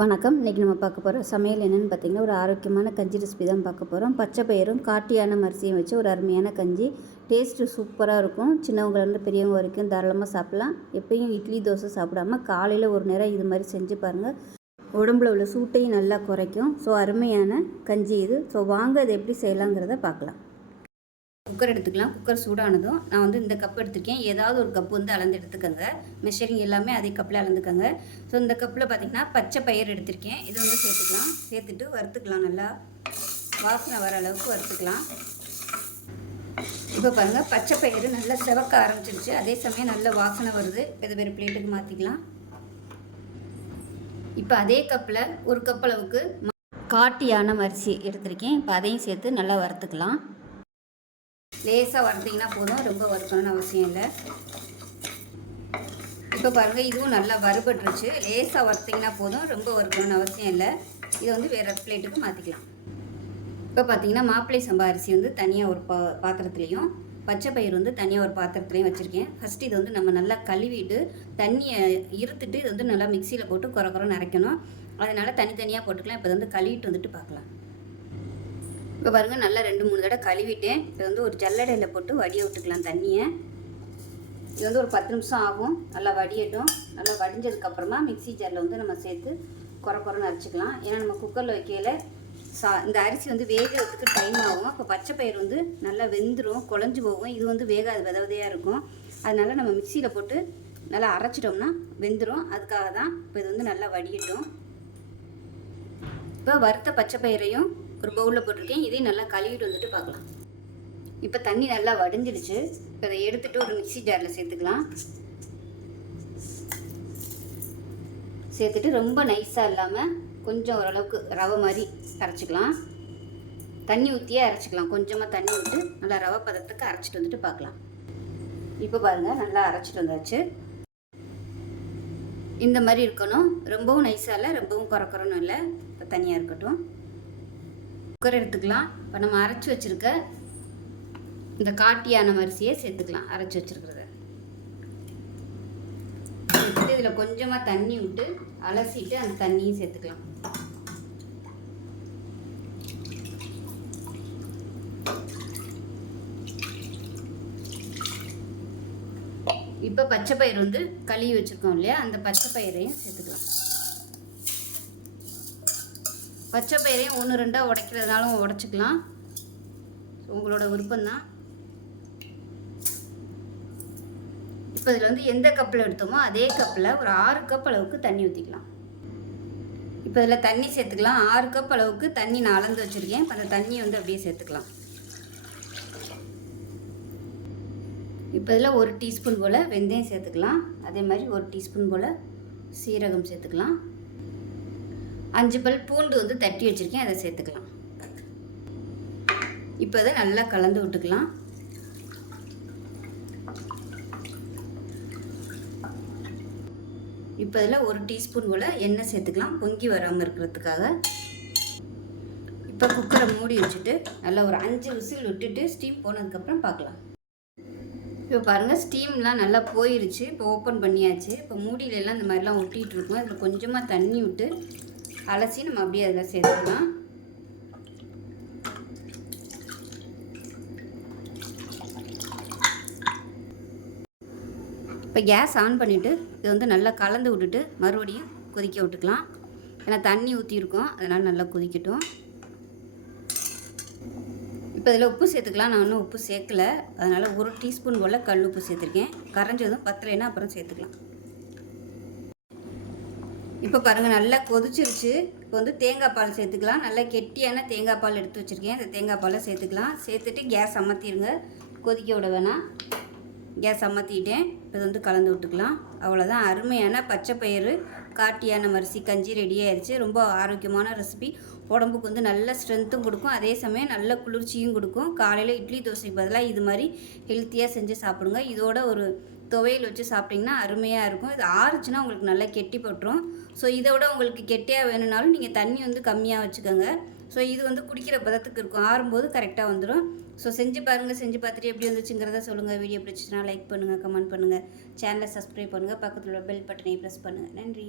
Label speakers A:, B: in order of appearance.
A: வணக்கம். இன்றைக்கி நம்ம பார்க்க போகிற சமையல் என்னென்னு பார்த்தீங்கன்னா ஒரு ஆரோக்கியமான கஞ்சி ரெசிபி தான் பார்க்க போகிறோம் பச்சை பயிரும் காட்டியான மரிசியும் வச்சு ஒரு அருமையான கஞ்சி. டேஸ்ட்டு சூப்பராக இருக்கும். சின்னவங்கலேருந்து பெரியவங்க வரைக்கும் தாராளமாக சாப்பிட்லாம். எப்பயும் இட்லி தோசை சாப்பிடாம காலையில் ஒரு நேரம் இது மாதிரி செஞ்சு பாருங்கள் உடம்புல உள்ள சூட்டையும் நல்லா குறைக்கும். ஸோ அருமையான கஞ்சி இது. ஸோ வாங்க அதை எப்படி செய்யலாங்கிறத பார்க்கலாம். குக்கர் எடுத்துக்கலாம். குக்கர் சூடானதும் நான் வந்து இந்த கப் எடுத்திருக்கேன். ஏதாவது ஒரு கப் வந்து அளந்து எடுத்துக்கோங்க. மெஷரிங் எல்லாமே அதே கப்பில் அளந்துக்கோங்க. ஸோ இந்த கப்பில் பார்த்திங்கன்னா பச்சை பயிர் எடுத்திருக்கேன். இது வந்து சேர்த்துக்கலாம். சேர்த்துட்டு வறுத்துக்கலாம் நல்லா. வாசனை வர அளவுக்கு வறுத்துக்கலாம். இப்போ பாருங்கள் பச்சை பயிறு நல்லா செவக்க ஆரம்பிச்சிருச்சு. அதே சமயம் நல்ல வாசனை வருது. இப்போ இதை வேறு பிளேட்டுக்கு மாற்றிக்கலாம் இப்போ அதே கப்பில் ஒரு கப் அளவுக்கு காட்டியான அரிசி எடுத்திருக்கேன். இப்போ அதையும் சேர்த்து நல்லா வறுத்துக்கலாம். லேசாக வறுத்திங்கன்னா போதும். ரொம்ப வறுக்கணும்னு அவசியம் இல்லை. இப்போ பாருங்கள் இதுவும் நல்லா வறுபட்டுருச்சு. லேசாக வறுத்திங்கன்னா போதும். ரொம்ப வறுக்கணும்னு அவசியம் இல்லை. இதை வந்து வேறு பிளேட்டுக்கு மாற்றிக்கலாம் இப்போ பார்த்தீங்கன்னா மாப்பிள்ளை சம்பா அரிசி வந்து தனியாக ஒரு பா பாத்திரத்துலேயும் பச்சை பயிர் வந்து தனியாக ஒரு பாத்திரத்துலையும் வச்சுருக்கேன். ஃபஸ்ட்டு இது வந்து நம்ம நல்லா கழுவிட்டு தண்ணியை இருத்துட்டு இது வந்து நல்லா மிக்சியில் போட்டு குறை குறை நரைக்கணும் அதனால் தனித்தனியாக போட்டுக்கலாம். இப்போ வந்து கழுவிட்டு வந்துட்டு பார்க்கலாம். இப்போ பாருங்கள் நல்லா ரெண்டு மூணு தடவை கழுவிட்டேன். இப்போ வந்து ஒரு ஜல்லடையில் போட்டு வடிய விட்டுக்கலாம் தண்ணியை. இது வந்து ஒரு பத்து நிமிஷம் ஆகும். நல்லா வடியட்டும். நல்லா வடிஞ்சதுக்கப்புறமா மிக்சி ஜாரில் வந்து நம்ம சேர்த்து குறை குறைன்னு அரைச்சிக்கலாம். ஏன்னா நம்ம குக்கரில் வைக்கையில் சா இந்த அரிசி வந்து வேகிறதுக்கு டைம் ஆகும். இப்போ பச்சை பயிர் வந்து நல்லா வெந்துடும் குழஞ்சி போகும். இது வந்து வேகாது விதவதையாக இருக்கும். அதனால் நம்ம மிக்சியில் போட்டு நல்லா அரைச்சிட்டோம்னா வெந்துடும் அதுக்காக தான் இப்போ இது வந்து நல்லா வடியட்டும். இப்போ வறுத்த பச்சை பயிரையும் ஒரு பவுலில் போட்டிருக்கேன். இதையும் நல்லா கழுவிட்டு வந்துட்டு பார்க்கலாம். இப்போ தண்ணி நல்லா வடிஞ்சிடுச்சு. இப்போ அதை எடுத்துகிட்டு ஒரு மிக்சி ஜாரில் சேர்த்துக்கலாம். சேர்த்துட்டு ரொம்ப நைஸாக இல்லாமல் கொஞ்சம் ஓரளவுக்கு ரவை மாதிரி அரைச்சிக்கலாம். தண்ணி ஊற்றியே அரைச்சிக்கலாம். கொஞ்சமாக தண்ணி விட்டு நல்லா ரவை பதத்துக்கு அரைச்சிட்டு வந்துட்டு பார்க்கலாம். இப்போ பாருங்கள் நல்லா அரைச்சிட்டு வந்தாச்சு. இந்த மாதிரி இருக்கணும். ரொம்பவும் நைஸாக இல்லை ரொம்பவும் குறக்குறணும் இல்லை. இப்போ தனியாக இருக்கட்டும். குக்கர் எடுத்துக்கலாம். இப்போ நம்ம அரைச்சி வச்சுருக்க இந்த காட்டியான அரிசியை சேர்த்துக்கலாம். அரைச்சி வச்சுருக்கிறத. சேர்த்துட்டு இதில் கொஞ்சமாக தண்ணி விட்டு அலசிட்டு அந்த தண்ணியும் சேர்த்துக்கலாம். இப்போ பச்சை பயிர் வந்து கழுவி வச்சுருக்கோம் இல்லையா? அந்த பச்சை பயிரையும் சேர்த்துக்கலாம். பச்சை பயிரையும் ஒன்று ரெண்டாக உடைக்கிறதுனாலும் உடச்சிக்கலாம். உங்களோட விருப்பம்தான். இப்போ இதில் வந்து எந்த கப்பில் எடுத்தோமோ அதே கப்பில் ஒரு ஆறு கப் அளவுக்கு தண்ணி ஊற்றிக்கலாம். இப்போ இதில் தண்ணி சேர்த்துக்கலாம். ஆறு கப் அளவுக்கு தண்ணி நான் அளந்து வச்சுருக்கேன். இப்போ அந்த தண்ணியை வந்து அப்படியே சேர்த்துக்கலாம். இப்போ இதில் ஒரு டீஸ்பூன் போல் வெந்தயம் சேர்த்துக்கலாம். அதே மாதிரி ஒரு டீஸ்பூன் போல் சீரகம் சேர்த்துக்கலாம். அஞ்சு பல் பூண்டு வந்து தட்டி வச்சுருக்கேன் அதை சேர்த்துக்கலாம். இப்போ அதை நல்லா கலந்து விட்டுக்கலாம். இப்போ இதில் ஒரு டீஸ்பூன் போல் எண்ணெய் சேர்த்துக்கலாம் பொங்கி வராமல் இருக்கிறதுக்காக. இப்போ குக்கரை மூடி வச்சுட்டு நல்லா ஒரு அஞ்சு விசில் விட்டுட்டு ஸ்டீம் போனதுக்கப்புறம் பார்க்கலாம். இப்போ பாருங்கள் ஸ்டீம்லாம் நல்லா போயிருச்சு இப்போ ஓப்பன் பண்ணியாச்சு. இப்போ மூடியிலலாம் இந்த மாதிரிலாம் ஒட்டிகிட்டு இருக்கும். அதில் கொஞ்சமாக தண்ணி விட்டு அலசி நம்ம அப்படியே அதில் சேர்த்துக்கலாம். இப்போ கேஸ் ஆன் பண்ணிவிட்டு இது வந்து நல்லா கலந்து விட்டுட்டு மறுபடியும் கொதிக்க விட்டுக்கலாம். ஏன்னா தண்ணி ஊற்றிருக்கோம் அதனால் நல்லா கொதிக்கட்டும். இப்போ இதில் உப்பு சேர்த்துக்கலாம். நான் இன்னும் உப்பு சேர்க்கலை. அதனால் ஒரு டீஸ்பூன் போல் கல் உப்பு சேர்த்துருக்கேன். கரைஞ்சதும் பத்தலைன்னா அப்புறம் சேர்த்துக்கலாம். இப்போ பாருங்கள் நல்லா கொதிச்சிருச்சு. இப்போ வந்து தேங்காய் பால் சேர்த்துக்கலாம். நல்லா கெட்டியான தேங்காய் பால் எடுத்து வச்சுருக்கேன். இந்த தேங்காய் பாலை சேர்த்துக்கலாம். சேர்த்துட்டு கேஸ் அமர்த்திடுங்க கொதிக்க விட வேணாம். கேஸ் அமர்த்திட்டேன் இப்போ வந்து கலந்து விட்டுக்கலாம். அவ்வளோதான் அருமையான பச்சை பயிறு காட்டியான மரிசி கஞ்சி ரெடி ஆயிடுச்சு ரொம்ப ஆரோக்கியமான ரெசிபி உடம்புக்கு வந்து நல்ல ஸ்ட்ரென்த்தும் கொடுக்கும். அதே சமயம் நல்ல குளிர்ச்சியும் கொடுக்கும். காலையில் இட்லி தோசைக்கு பதிலாக இது மாதிரி ஹெல்த்தியாக செஞ்சு சாப்பிடுங்க. இதோட ஒரு துவையல் வச்சு சாப்பிட்டிங்கன்னா அருமையாக இருக்கும். இது ஆறுச்சுன்னா உங்களுக்கு நல்லா கெட்டி போட்டுரும். ஸோ இதை விட உங்களுக்கு கெட்டியாக வேணும்னாலும் நீங்கள் தண்ணி வந்து கம்மியாக வச்சுக்கோங்க. ஸோ இது வந்து குடிக்கிற பதத்துக்கு இருக்கும். ஆறும்போது கரெக்டாக வந்துடும் ஸோ செஞ்சு பாருங்கள் செஞ்சு பார்த்துட்டு எப்படி வந்துச்சுங்கிறத சொல்லுங்கள் வீடியோ பிடிச்சிச்சுன்னா லைக் பண்ணுங்கள் கமெண்ட் பண்ணுங்கள் சேனலை சப்ஸ்கிரைப் பண்ணுங்கள் பக்கத்தில் உள்ள பெல் பட்டனை ப்ரெஸ் பண்ணுங்கள் நன்றி.